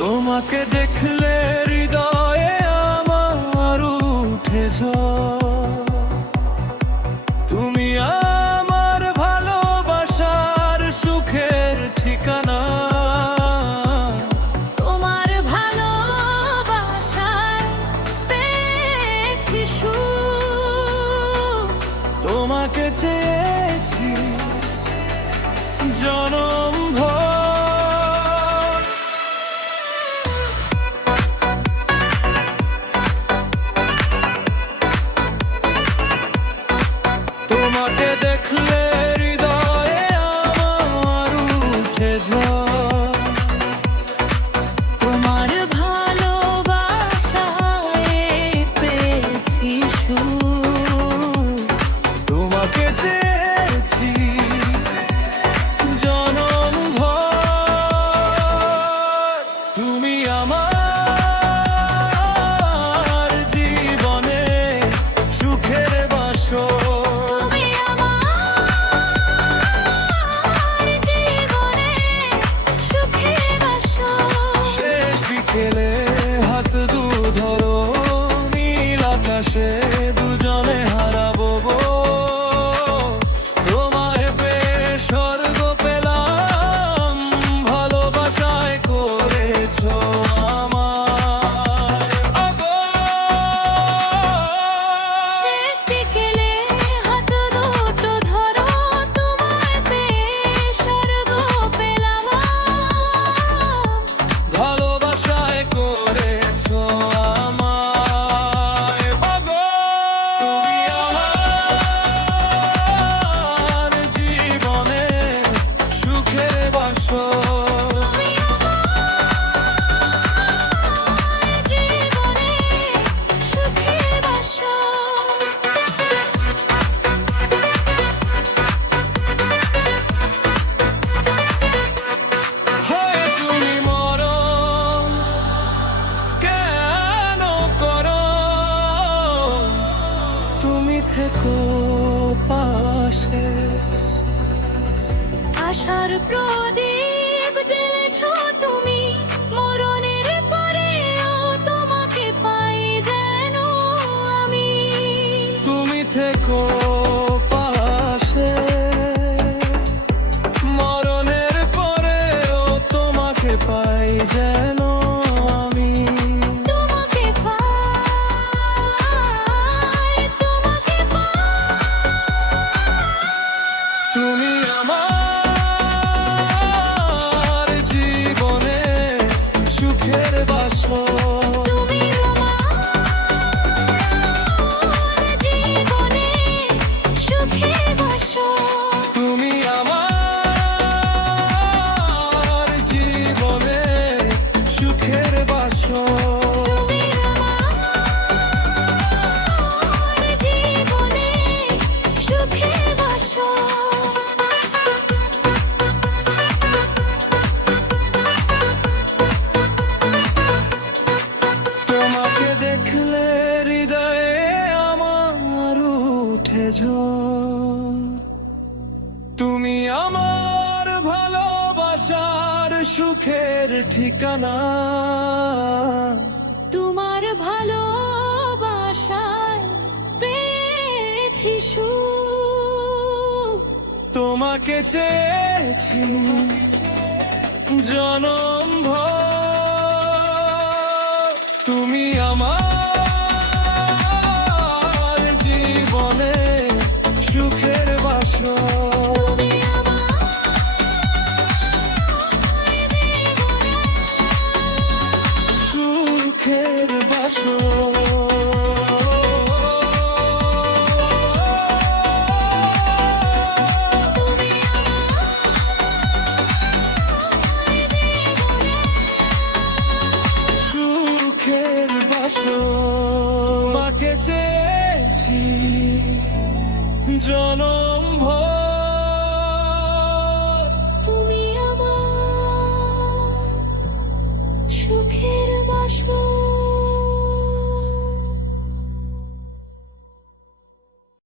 তোমাকে দেখলে হৃদয়ে আমার উঠে ঝড়। তুমি আমার ভালোবাসার সুখের ঠিকানা। তোমার ভালোবাসায় পেয়েছি সুখ। তোমাকে চেয়েছি জনম ভর। তোমাকে দেখলে হৃদয়ে আমার উঠে ঝড়। তোমার ভালোবাসায় পেয়েছি সুখ। তোমাকে চেয়েছি জনম ভর। তুমি আমার জীবনে সুখের বাসর। হাত দু ধরো নীল আকাশে দুজনে হারাবো গো। তোমায় পেয়ে স্বর্গ পেলাম, ভালোবাসায় করেছো আমার শেষ বিকেলে হাত দুটো ধরো, তোমায় পেয়ে স্বর্গ পেলাম। ভালোবাসায় করেছো আমায় পাগল। তুমি আমার জীবনে সুখের বাসর। তুমি আমার জীবনে সুখের বাসর। হয় তুমি মরণ কেন করো, তুমি থেকো পাশে। আশার প্রদীপ জ্বেলেছো তুমি, মরণের পরেও তোমাকে পাই যেন আমি। তুমি থেকো পাশে, মরণের পরেও তোমাকে পাই যেন আমি। তোমাকে পাই, তোমাকে পাই। তুমি আমার জীবনে সুখের বাসর। তুমি আমার জীবনে সুখের বাসর। তুমি আমার জীবনে সুখের বাসর। তুমি আমার জীবনে সুখের বাসর। তোমাকে দেখলে হৃদয়ে আমার উঠে ঝড়। তুমি আমার ভালোবাসার সুখের ঠিকানা। তোমার ভালোবাসায় পেয়েছি সুখ। তোমাকে চেয়েছি জনম ভর। তুমি আমার জীবনে সুখের বাসর। তুমি আমার জীবনে সুখের বাসর। তুমি সুখের বাসর। তোমাকে চেয়েছি জনম ভর। তুমি আমার সুখের আসবো